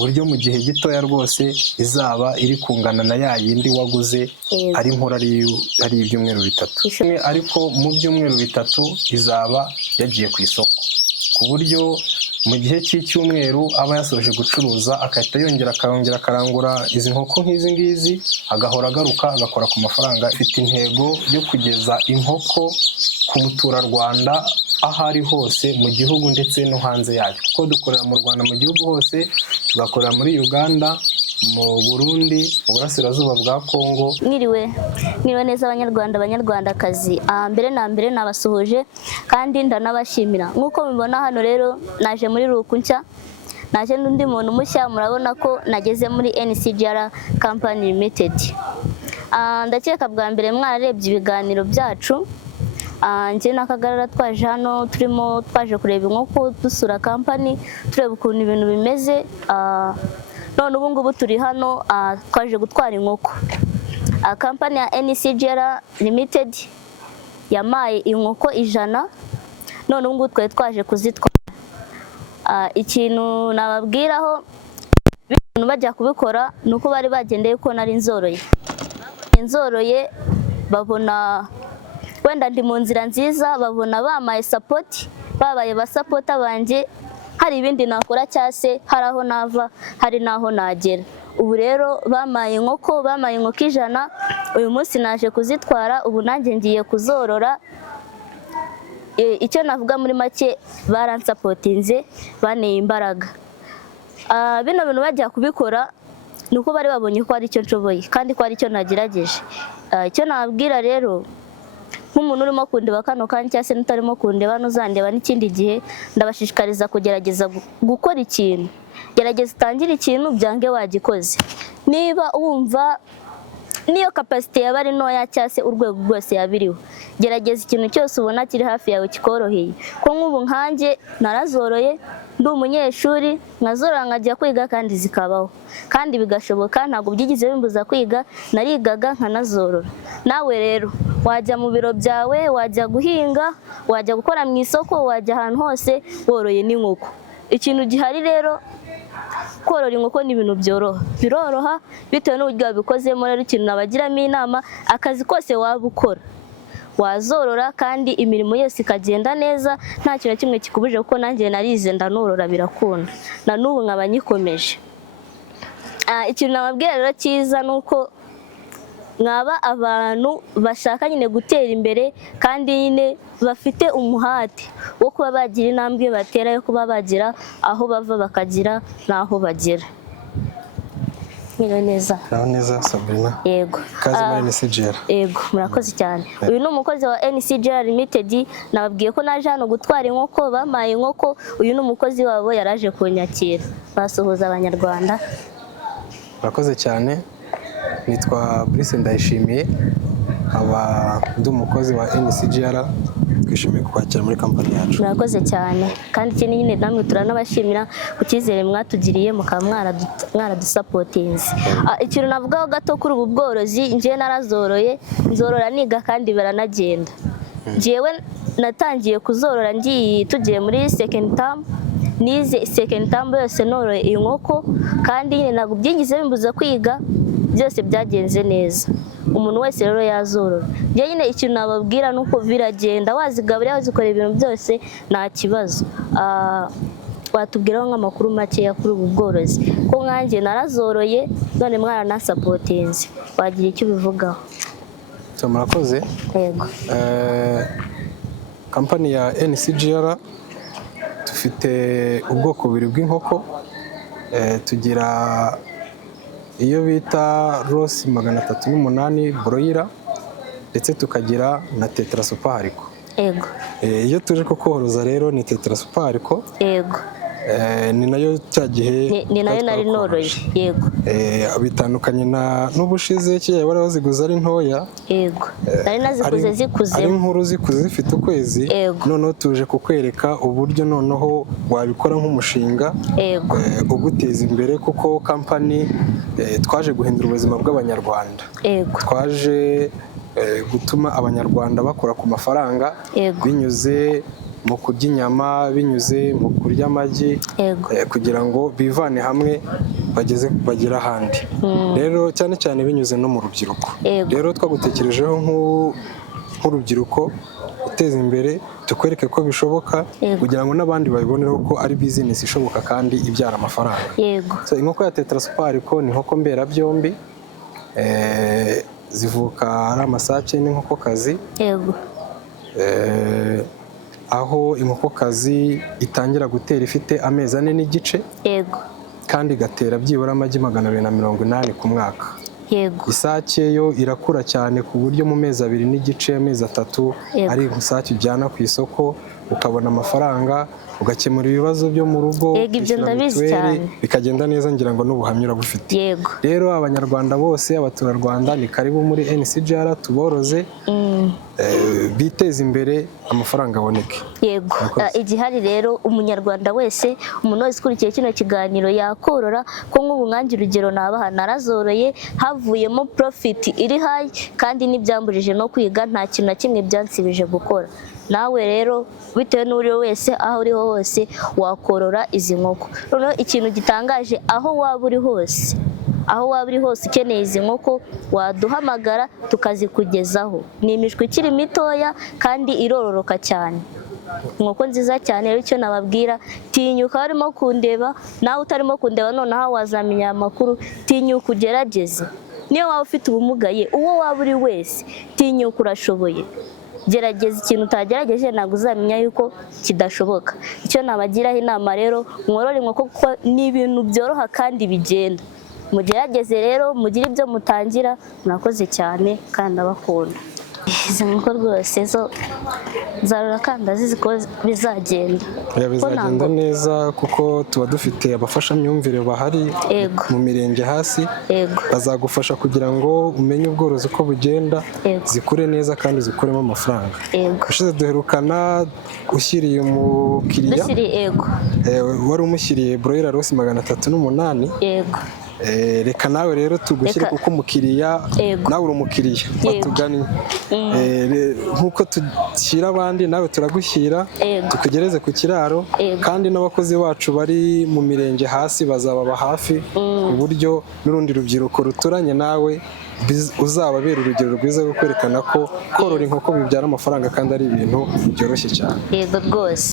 buryo mu gihe gitoya rwose izaba iri kungana na ya yindi waguze ari nkora ari ibyumweru bitatu, ariko mu byumweru bitatu izaba yagiye ku isoko, ku buryo mu gihe cy'icyumweru aba yasoje gucuruza agahita yongera akarangura izi nkoko nk'izi ngizi, agahora agaruka agakora ku mafaranga. Ifite intego yo kugeza inkoko ku muturarwanda aho ari hose mu gihugu ndetse no hanze yacyo, kuko dukorera mu Rwanda mu gihugu hose, tugakorera muri Uganda, mu Burundi, mu burasirazuba bwa Kongo. Mwiriwe neza abanyarwandakazi, mbere na mbere nabasuhuje kandi ndanabashimira. Nk'uko mubibona hano rero naje muri Ruku nshya, naje n'undi muntu mushya, murabona ko nageze muri NCGR Company Limited. Ndakeka bwa mbere mwararebye ibiganiro byacu, njye n'Akagarara twaje hano twaje kureba inkoko, dusura company, tureba ukuntu ibintu bimeze. None ubu ngubu turi hano twaje gutwara inkoko. Company ya NCGR Limited yamaye inkoko 100, none ubu ngubu twari twaje kuzitwara. Ikintu nababwiraho ibintu bajya kubikora ni uko bari bagendeye ko nari nzoroye, babona wenda ndi mu nzira nziza, babona bamaye support, babaye basapota banjye, hari ibindi nakora cyangwa se hari aho nava, hari naho nagera. Ubu rero bamaye inkoko 100, uyu munsi naje kuzitwara, ubu nanjye ngiye kuzorora. Icyo navuga muri make, baransapotinze, baneye imbaraga. Bino bintu bajya kubikora nuko bari babonye ko ari cyo nshoboye kandi ko ari cyo nagerageje. Icyo nababwira rero, nk'umuntu urimo kundeba kano kanya cyangwa se n'utarimo kundeba n'uzandeba n'ikindi gihe, ndabashishikariza kugerageza gukora ikintu. Gerageza utangire ikintu, byange wagikoze. Niba wumva niyo capacity yaba ari ntoya cyangwa se urwego rwose yabiriho, gerageza ikintu cyose ubona kiri hafi yawe kikoroheye. Ko nk'ubu nkanjye narazoroye, ndi umunyeshuri, nkazorora nkajya kwiga kandi zikabaho, kandi bigashoboka, ntabwo byigize bimbuza kwiga, narigaga nkanazorora. Nawe rero wajya mu biro byawe, wajya guhinga, wajya gukora mu isoko, wajya ahantu hose woroye n'inkoko. Ikintu gihari rero, korora inkoko ni ibintu biroroha bitewe n'uburyo wabikozemo. Rero ikintu nabagiramo inama, akazi kose waba ukora wazorora kandi imirimo yose ikagenda neza, nta kintu kimwe kikubuje, kuko nanjye narize ndanorora birakunda, na n'ubu nkaba nyikomeje. Ikintu nababwira rero cyiza ni uko mwaba abantu bashaka nyine gutera imbere kandi nyine bafite umuhate wo kuba bagira intambwe batera, yo kuba bagira aho bava bakagira n'aho bagera. Neza Sabrina. Yego. Kazi muri NCGR. Yego, murakoze cyane. Uyu ni umukozi wa NCGR Limited, nababwiye ko naje hano gutwara inkoko, bamaye inkoko, uyu ni umukozi wabo yaraje kunyakira. Basuhuza abanyarwanda. Murakoze cyane. Nitwa Brice Ndayishimiye, aba ndi umukozi wa NCGR. Twishimiye kukwakira muri company yacu. Murakoze cyane, kandi ikindi nyine namwe turanabashimira ku cyizere mwatugiriye, mukaba mwaradusapotinze. Ikintu navugaho gato kuri ubu bworozi, njye narazoroye, nzorora niga kandi baranagenda. Njyewe natangiye kuzorora tugiye muri second term, nize second term yose noroye inkoko, kandi nyine ntabwo byingize bimbuza kwiga, byose byagenze neza. Umuntu wese rero yazorora. Njye nyine ikintu nababwira nuko biragenda, wazigaburira, wazikorera ibintu byose nta kibazo. Watubwiraho nk'amakuru make kuri ubu bworozi, ko nkanjye narazoroye, none mwaranasapotinze, wagira icyo ubivugaho? Murakoze. Yego. Company ya NCGR dufite ubwoko bubiri bw'inkoko. Tugira iyo bita Ross 308 broiler, ndetse tukagira na Tetra Super Haricot. Yego. Iyo tuje kokoroza rero ni Tetra Super Haricot. Yego. Ni nayo cyagihe ni nayo nari noroye. Yego. Bitandukanye n'ubushize cyo yabara baziguza ari ntoya. Yego. Nari nazikuze zikuze. Ari nkuru zikuze zifite ukwezi. Noneho tuje kukwereka uburyo noneho wabikora nk'umushinga uguteza imbere, kuko company twaje guhindura ubuzima bw'abanyarwanda. Twaje gutuma abanyarwanda bakora ku mafaranga binyuze mu kurya inyama, binyuze mu kurya amagi, kugira ngo bivane hamwe bagere ahandi. Rero cyane cyane binyuze no mu rubyiruko. Rero twagutekerejeho nk'urubyiruko guteza imbere, tukwereke ko bishoboka, kugira ngo n'abandi babibonereho ko ari bizinesi ishoboka kandi ibyara amafaranga. Inkoko ya Tetraspariko ni inkoko mberabyombi, zivuka ari amasake n'inkokokazi, aho inkokokazi itangira gutera ifite amezi 4 n'igice, kandi igatera byibura amagi 280 ku mwaka. Isake yo irakura cyane ku buryo mu mezi 2 n'igice, amezi 3 ari isake ujyana ku isoko ukabona amafaranga, ugakemura ibibazo byo mu rugo, bikagenda neza. Ngira ngo n'ubuhamya urabufite. Rero abanyarwanda bose, abaturarwanda, ni karibu muri NCGR, tuboroze biteze imbere, amafaranga aboneke. Igihari rero, umunyarwanda wese, umuntu wese ukurikiye kino kiganiro yakorora, ko nk'ubu nkanjye urugero nabaha, narazoroye, havuyemo profit iri high, kandi n'ibyambujije no kwiga, nta kintu na kimwe byansibije gukora. Nawe rero bitewe n'uri wese, aho uri hose wakorora izi nkoko. Noneho ikintu gitangaje, aho waba uri hose, ukeneye izi nkoko, waduhamagara tukazikugezaho. Ni imishwi ikiri mitoya kandi irororoka cyane, inkoko nziza cyane. Rero icyo nababwira, tinyuka warimo kundeba, nawe utarimo kundeba nonaha wazamenya amakuru, tinyuka ugerageze. Niyo waba ufite ubumuga uwo waba uri wese, tinyuka, urashoboye. Gerageza ikintu utagerageje, ntabwo uzamenya yuko kidashoboka. Icyo nabagiraho inama rero, mworore inkoko kuko ni ibintu byoroha kandi bigenda. Mugerageze rero, mugire ibyo mutangira. Murakoze cyane kandi abakunda. Izi nkoko rwose zo zarura kandi azizi ko bizagenda. Bizagenda neza kuko tuba dufite abafashamyumvire bahari mu mirenge hasi, bazagufasha kugira ngo umenye ubworozi uko bugenda, zikure neza kandi zikuremo amafaranga. Ushize duherukana ushyiriye umukiriya, wari umushyiriye broiler rosi 308. Reka nawe rero tugushyire kuko umukiriya, nawe uri umukiriya watuganye. Nk'uko dushyira abandi, nawe turagushyira, tukugereze ku kiraro, kandi n'abakozi bacu bari mu mirenge hasi bazababa hafi, ku buryo n'urundi rubyiruko ruturanye nawe uzababera urugero rwiza rwo kwerekana ko korora inkoko bibyara amafaranga kandi ari ibintu byoroshye cyane. Yego rwose.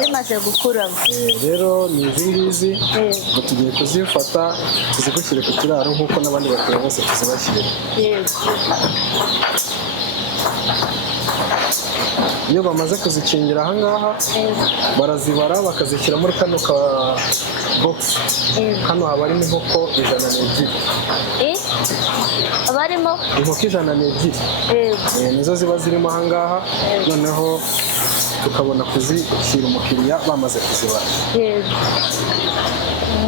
Zimaze gukura rero ni izi ngizi, ngo tugiye kuzifata tuzigushyire ku kiraro nk'uko n'abandi bakiriya bose tuzibashyira. Iyo bamaze kuzikingira aha ngaha, barazibara bakazishyira muri kano ka bogisi. Hano haba harimo inkoko 102. Abarimo inkoko 102, nizo ziba zirimo aha ngaha. Noneho tukabona kuzishyira umukiriya bamaze kuzibara.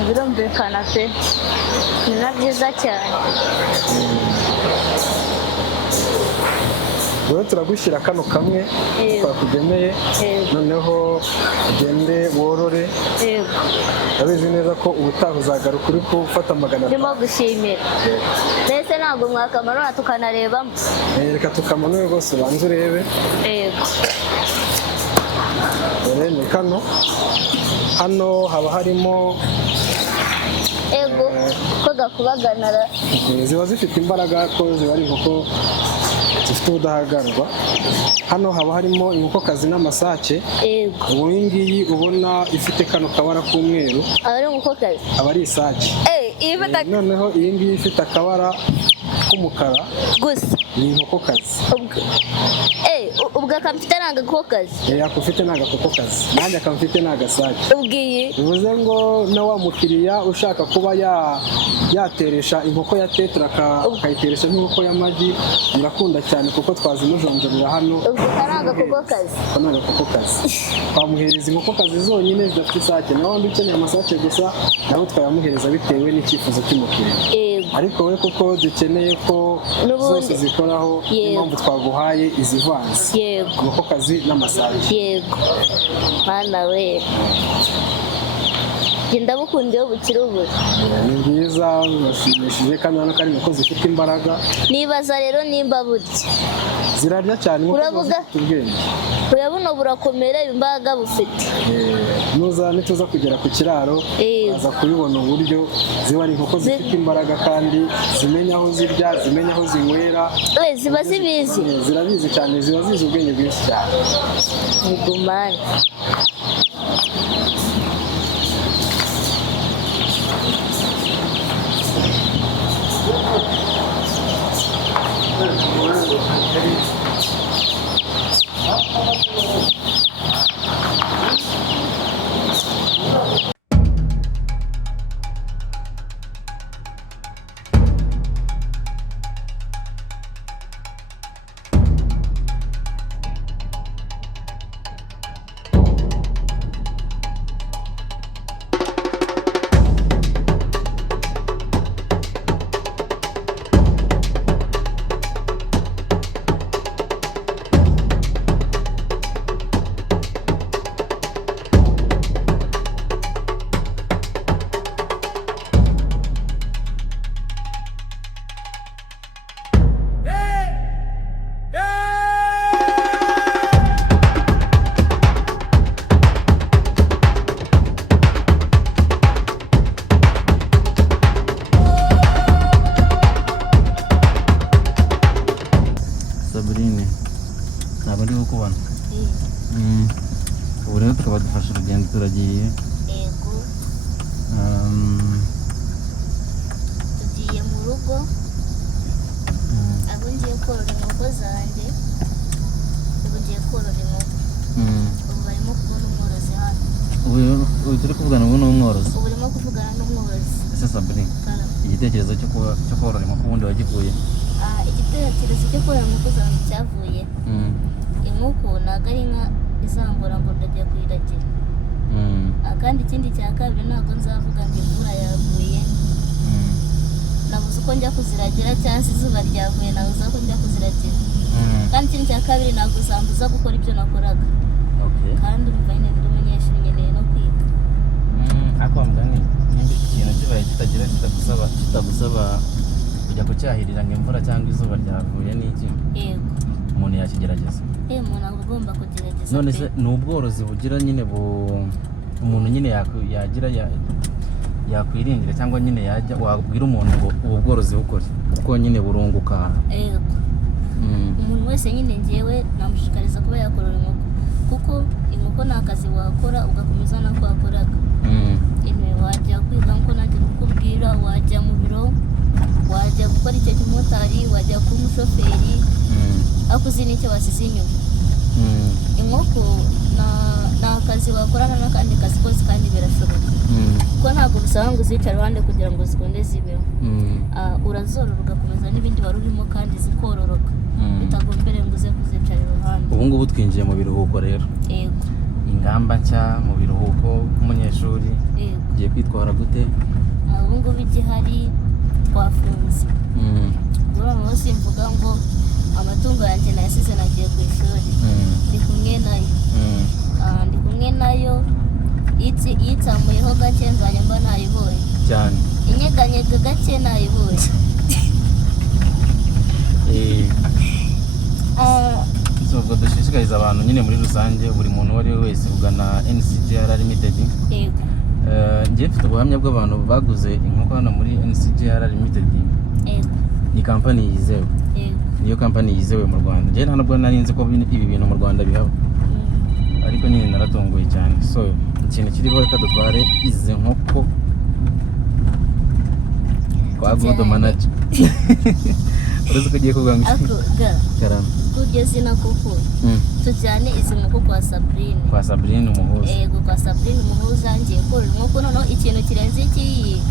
Birumvikana pe, ni byiza cyane. wowe turagushyira kano kamwe twakugeneye, noneho ugende worore. Ndabizi neza ko ubutaha uzagaruka uri gufata 500. Ndimo gushimira. Mbese ntabwo mwakamanura tukanarebamo. Reka tukamanure rwose ubanze urebe. Dore ni kano. Hano haba harimo ko gakubaganara. Ziba zifite imbaraga ko ziba ari inkoko zifite ubudahagarwa. Hano haba harimo inkokokazi n'amasake. Ubu iyi ngiyi ubona ifite kano kabara k'umweru aba ari inkokokazi, aba ari isake. Noneho iyi ngiyi ifite akabara k'umukara gusa ni inkokokazi. ubwo akamfite ni agakokokazi. Akufite ni agakokokazi, nanjye akamfite ni agasake. Ubwiye bivuze ngo na wa mukiriya ushaka kuba yateresha inkoko ya tetra akayiteresha nk'inkoko y'amagi birakunda cyane kuko twazimujonjorera hano. ubwo ari agakokokazi. Ni agakokokazi. Twamuhereza inkokokazi zonyine zidafite isake, naho wandi ukeneye amasake gusa naho twayamuhereza bitewe n'icyifuzo cy'umukiriya. Ariko we kuko dukeneye ko zose zikoraho, impamvu twaguhaye izivanze, inkokokazi n'amasake. Mana we, ndabukunda iyo bukiri ubure. Ni byiza, birashimishije kandi urabona ko ari inkoko zifite imbaraga. Nibaza rero nimba burya zirarya cyane inkoko zifite ubwenge. Urabona burakomera imbaraga bufite. Nituza kugera ku kiraro baza kubibona uburyo ziba ari inkoko zifite imbaraga kandi zimenya aho zirya, zimenya aho zinywera. Ziba zibizi. Zirabizi cyane, ziba zizi ubwenge bwinshi cyane. Nigumane. Sabrine, ntabwo ndi kukubona. Ubu rero tukaba dufashe urugendo turagiye. Tugiye mu rugo, aho ngiye korora inkoko zanjye. Ubu ngiye korora inkoko. Ubu barimo kubona umworozi hano. Ubu turi kuvugana ubu n'umworozi. Ubu urimo kuvugana n'umworozi. Ese Sabrine, igitekerezo cyo korora inkoko ubundi wagikuye? Igitekerezo cyo korora inkoko zanjye cyavuye. Inkoko ntabwo ari inka izangora ngo ndagiye kuyiragira. Kandi ikindi cya kabiri ntabwo nzavuga ngo imvura yaguye nabuze uko njya kuziragira, cyangwa se izuba ryavuye nabuze uko njya kuziragira. Kandi ikindi cya kabiri ntabwo zambuza gukora ibyo nakoraga. Kandi urumva nyine ndi umunyeshuri nkeneye no kwiga. Ariko mugani nimba ikintu kibaye kitagusaba kujya kucyahirira ngo imvura cyangwa izuba ryavuye n'iki, umuntu yakigerageza. Umuntu agomba kugerageza. None se ni ubworozi bugira nyine umuntu nyine yagira yakwiringira, cyangwa nyine wabwira umuntu ngo ubu bworozi bukore kuko nyine burunguka? Umuntu wese nyine ngewe namushishikariza kuba yakorora inkoko, kuko inkoko ni akazi wakora ugakomeza nako wakoraga. Wajya kwiga nkuko nanjye kukubwira, wajya mu biro, wajya gukora icyo kimotari, wajya kuba umushoferi, ariko uzi n'icyo wasize inyuma. Inkoko ni akazi wakorana n'akandi kazi kose kandi birashoboka, kuko ntabwo bisaba ngo uzicara iruhande kugira ngo zikunde zibeho. Urazorora ugakomeza n'ibindi wari urimo kandi zikororoka, bitagombere ngo uze kuzicara iruhande. Ubu ngubu twinjiye mu biruhuko rero. Ingamba nshya mu biruhuko nk'umunyeshuri ugiye kwitwara gute? Ubu ngubu igihari twafunze. Urabona bose mvuga ngo amatungo yanjye nayasize nagiye ku ishuri ndi kumwe nayo yitsamuyeho gake nzajya mba nayibonye cyane inyeganyega gake nayibonye. ubwo dushishikariza abantu nyine muri rusange buri muntu uwo ari we wese ugana NCGR Limited. Yego. Njye mfite ubuhamya bw'abantu baguze inkoko hano muri NCGR Limited. Yego. Ni kampani yizewe. Yego. Niyo kampani yizewe mu Rwanda. Njye nta nubwo nari nzi ko ibi bintu mu Rwanda bihaba. Ariko nyine naratunguye cyane. So ikintu kiriho reka dutware izi nkoko kwa Good Manager. Uretse ko ugiye kuvuga ngo karama kugeze na koko tujyane izi nkoko kwa Sabrine. Kwa Sabrine umuhuza. Yego, kwa Sabrine umuhuza ngiye korora inkoko noneho ikintu kirenze iki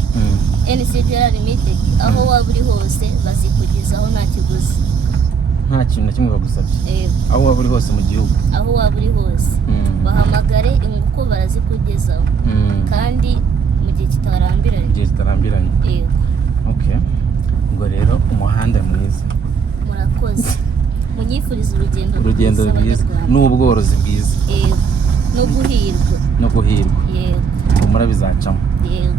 NCGR Limited aho waba uri hose bazikugezaho nta kiguzi. Nta kintu na kimwe bagusabye. Yego. Aho waba uri hose mu gihugu. Aho waba uri hose. Bahamagare inkoko barazikugezaho. Kandi mu gihe kitarambiranye. Mu gihe kitarambiranye. Yego. Okay. Ubwo rero umuhanda mwiza. Murakoze. Munyifuriza urugendo rwiza n'ubworozi bwiza. Yego. No guhirwa. Yego. Umura bizacamo. Yego.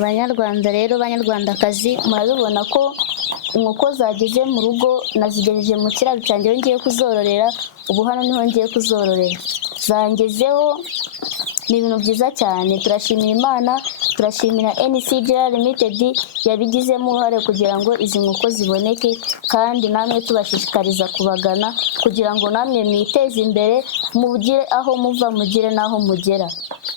Banyarwanda rero banyarwandakazi murabibona ko inkoko zageze mu rugo nazigejeje mu kiraro cyanjye aho ngiye kuzororera. Ubu hano niho ngiye kuzororera, zangezeho. Ni ibintu byiza cyane, turashimira Imana, turashimira NCGR Limited yabigizemo uruhare kugira ngo izi nkoko ziboneke, kandi namwe tubashishikariza kubagana kugira ngo namwe mwiteze imbere, mugire aho muva mugire n'aho mugera,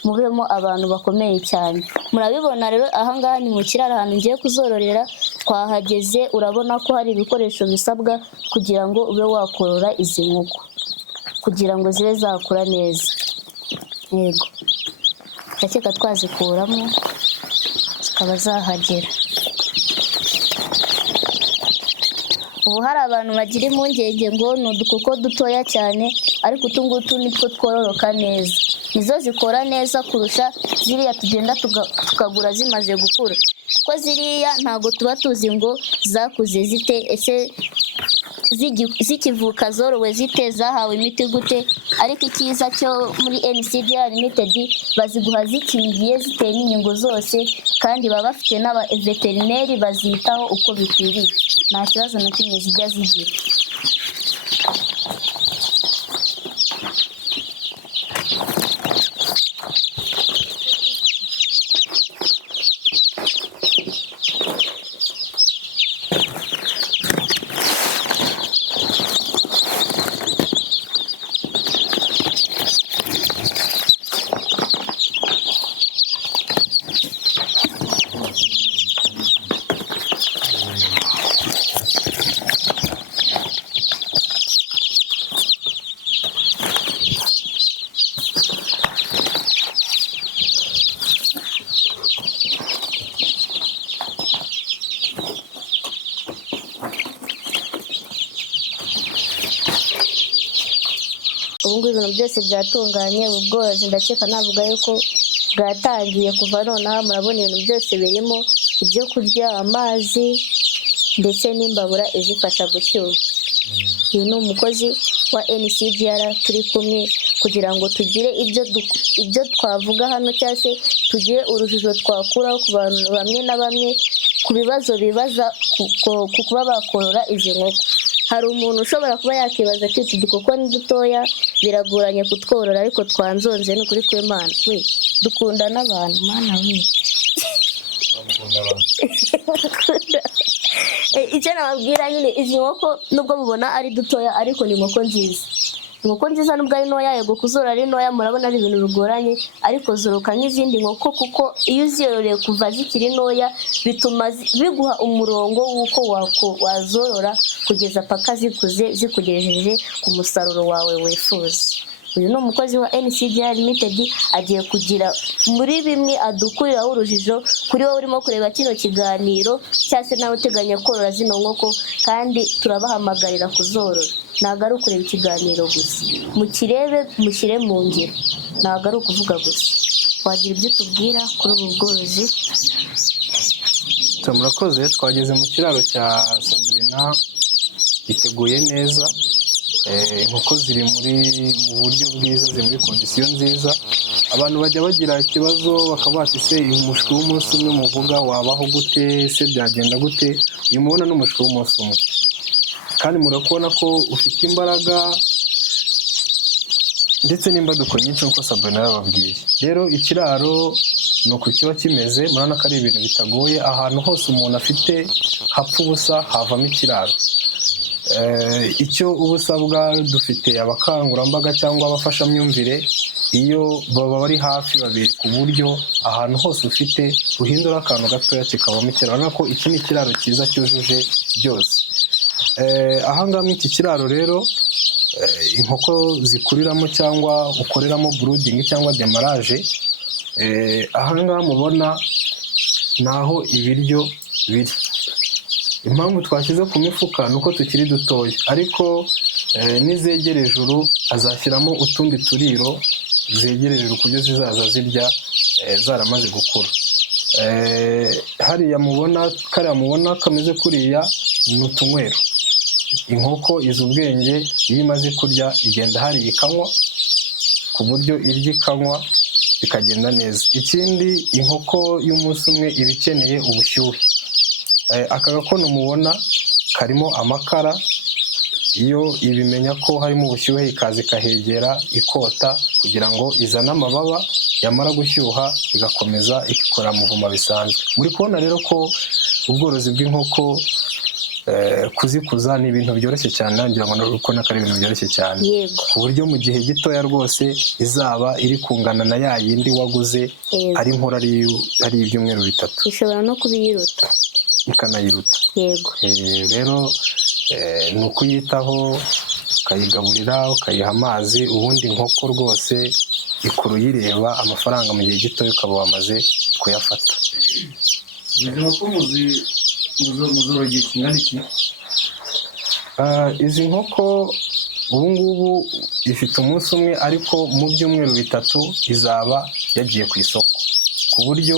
mubemo abantu bakomeye cyane. Murabibona rero ahangaha ni mu kiraro ahantu ngiye kuzororera. Twahageze, urabona ko hari ibikoresho bisabwa kugira ngo ube wakorora izi nkoko kugira ngo zibe zakura neza. Yego, ndakeka twazikuramo zikaba zahagera. Ubu hari abantu bagira impungenge ngo ni udukoko dutoya cyane, ariko utu ngutu nitwo twororoka neza, nizo zikora neza kurusha ziriya tugenda tukagura zimaze gukura, kuko ziriya ntabwo tuba tuzi ngo zakuze zite, ese zikivuka zorowe zite, zahawe imiti gute. Ariko icyiza cyo muri NCDR Limited baziguha zikingiye ziteye n'inkingo zose, kandi baba bafite n'aba veterineri bazitaho uko bikwiriye, nta kibazo na kimwe zijya zigira. Ubu ngubu ibintu byose byatunganye, ubworozi ndakeka navuga yuko bwatangiye kuva nonaha. Murabona ibintu byose birimo, ibyo kurya, amazi ndetse n'imbabura izifasha gushyuha. Uyu ni umukozi wa NCDR turi kumwe kugira ngo tugire ibyo twavuga hano, cyangwa se tugire urujijo twakuraho ku bantu bamwe na bamwe ku bibazo bibaza ku kuba bakorora izi nkoko. Hari umuntu ushobora kuba yakibaza ati utu dukoko ni dutoya biragoranye kutworora, ariko twanzonze ni ukuri kw'Imana. We dukunda n'abantu, mana we icyo nababwira nyine, izi nkoko nubwo mubona ari dutoya ariko ni inkoko nziza. Inkoko nziza nubwo ari ntoya, yego kuzorora ari ntoya murabona ari ibintu bigoranye, ariko zoroka nk'izindi nkoko, kuko iyo uziyororeye kuva zikiri ntoya bituma biguha umurongo w'uko wazorora kugeza paka zikuze zikugejeje ku musaruro wawe wifuza. Uyu ni umukozi wa NCDR Limited, agiye kugira muri bimwe adukuriraho urujijo kuri wowe urimo kureba kino kiganiro, cyangwa se nawe uteganya korora zino nkoko, kandi turabahamagarira kuzorora. Ntabwo ari ukureba ikiganiro gusa, mukirebe mushyire mu ngiro, ntabwo ari ukuvuga gusa. Wagira ibyo tubwira kuri ubu bworozi? Murakoze. Twageze mu kiraro cya Sabrina, giteguye neza, inkoko ziri mu buryo bwiza, ziri muri kondisiyo nziza. Abantu bajya bagira ikibazo bakaba bati se umushwi w'umunsi umwe muvuga wabaho gute, se byagenda gute? Uyu mubona ni umushwi w'umunsi umwe, kandi murakubona ko ufite imbaraga ndetse n'imbaduko nyinshi nk'uko Sabrina yababwiye. Rero ikiraro ni uku kiba kimeze, murabona ko ari ibintu bitagoye. Ahantu hose umuntu afite hapfa ubusa havamo ikiraro. Icyo uba usabwa, dufite abakangurambaga cyangwa abafashamyumvire, iyo baba bari hafi babiri, ku buryo ahantu hose ufite uhindura akantu gatoya kikabamo ikiraro. Urabona ko iki ni ikiraro cyiza cyujuje byose. Ahangaha muri iki kiraro rero, inkoko zikuriramo cyangwa ukoreramo brooding cyangwa demarage, ahangaha mubona naho ibiryo biri. Impamvu twashyize ku mifuka ni uko tukiri dutoya, ariko n'izegera ejuru azashyiramo utundi turiro zegera ejuru ku buryo zizaza zirya zaramaze gukura. Hariya mubona, kariya mubona kameze kuriya ni utunywero. Inkoko izi ubwenge, iyo imaze kurya igenda hariya ikanywa, ku buryo irya ikanywa bikagenda neza. Ikindi, inkoko y'umunsi umwe iba ikeneye ubushyuhe. Aka gakono mubona karimo amakara, iyo ibimenya ko harimo ubushyuhe ikaza ikahegera ikota kugira ngo izane amababa, yamara gushyuha igakomeza ikikora muvuma bisanzwe. Muri kubona rero ko ubworozi bw'inkoko kuzikuza ni ibintu byoroshye cyane, ngira ngo nuko ari ibintu byoroshye cyane, ku buryo mu gihe gitoya rwose izaba iri kungana na ya yindi waguze ari nkora ari ibyumweru bitatu, ishobora no kubiyiruta ikanayiruta. Yego. Rero ni ukuyitaho, ukayigaburira, ukayiha amazi, ubundi inkoko rwose ikura uyireba amafaranga mu gihe gito ukaba wamaze kuyafata. Izi nkoko muzorora igihe kingana iki? Izi nkoko ubu ngubu ifite umunsi umwe, ariko mu byumweru bitatu izaba yagiye ku isoko, ku buryo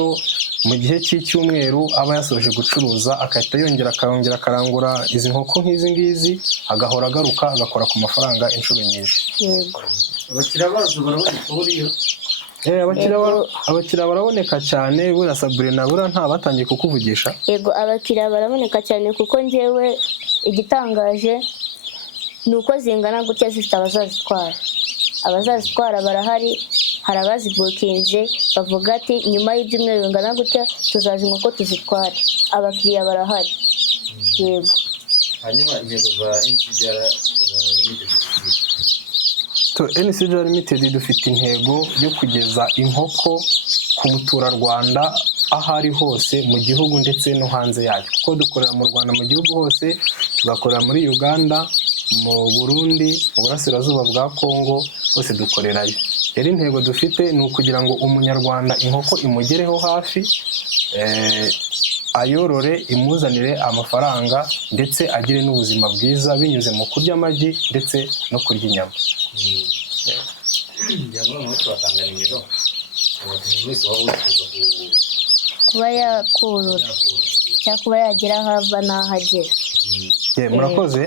mu gihe cy'icyumweru aba yasoje gucuruza agahita yongera akarangura izi nkoko nk'izi ngizi, agahora agaruka agakora ku mafaranga inshuro nyinshi. Yego. Abakiriya bazo baraboneka buriya? Abakiriya baraboneka cyane. Buriya Sabrina, buriya nta batangiye kukuvugisha? Yego, abakiriya baraboneka cyane kuko njyewe igitangaje ni uko zingana gutya zifite abazazitwara barahari. Hari abazibukinze bavuga ati nyuma y'ibyumweru bingana gutya tuzaza inkoko tuzitware. Abakiriya barahari. Yego. Hanyuma intego za NCGR NCGR Limited dufite intego yo kugeza inkoko ku muturarwanda aho ari hose mu gihugu ndetse no hanze yacyo, kuko dukorera mu Rwanda mu gihugu hose, tugakorera muri Uganda, mu Burundi, mu burasirazuba bwa Kongo, hose dukorerayo. Rero intego dufite ni ukugira ngo umunyarwanda inkoko imugereho hafi, ayorore, imuzanire amafaranga ndetse agire n'ubuzima bwiza binyuze mu kurya amagi ndetse no kurya inyama. Kuba yakorora cyangwa kuba yagira aho ava n'aho agera. Murakoze.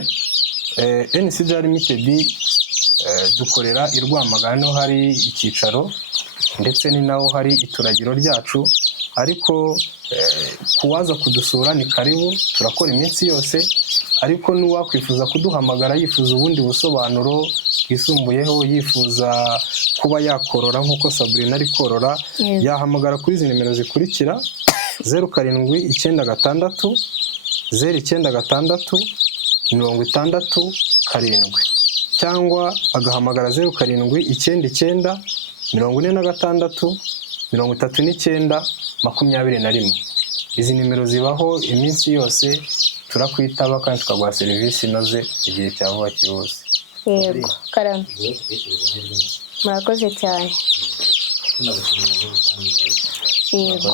NCGR Limited dukorera i Rwamagana, niho hari icyicaro ndetse ni naho hari ituragiro ryacu, ariko kuwaza kudusura ni karibu, turakora iminsi yose. Ariko n'uwakwifuza kuduhamagara yifuza ubundi busobanuro bwisumbuyeho, yifuza kuba yakorora nk'uko Sabrina ari korora, yahamagara kuri izi nimero zikurikira: 0796 096 67, cyangwa agahamagara 0799 46 39 21. Izi nimero zibaho iminsi yose, turakwitaba kandi tukaguha serivisi inoze igihe cya vuba cyihuse. Yego, karame. Murakoze cyane. Yego.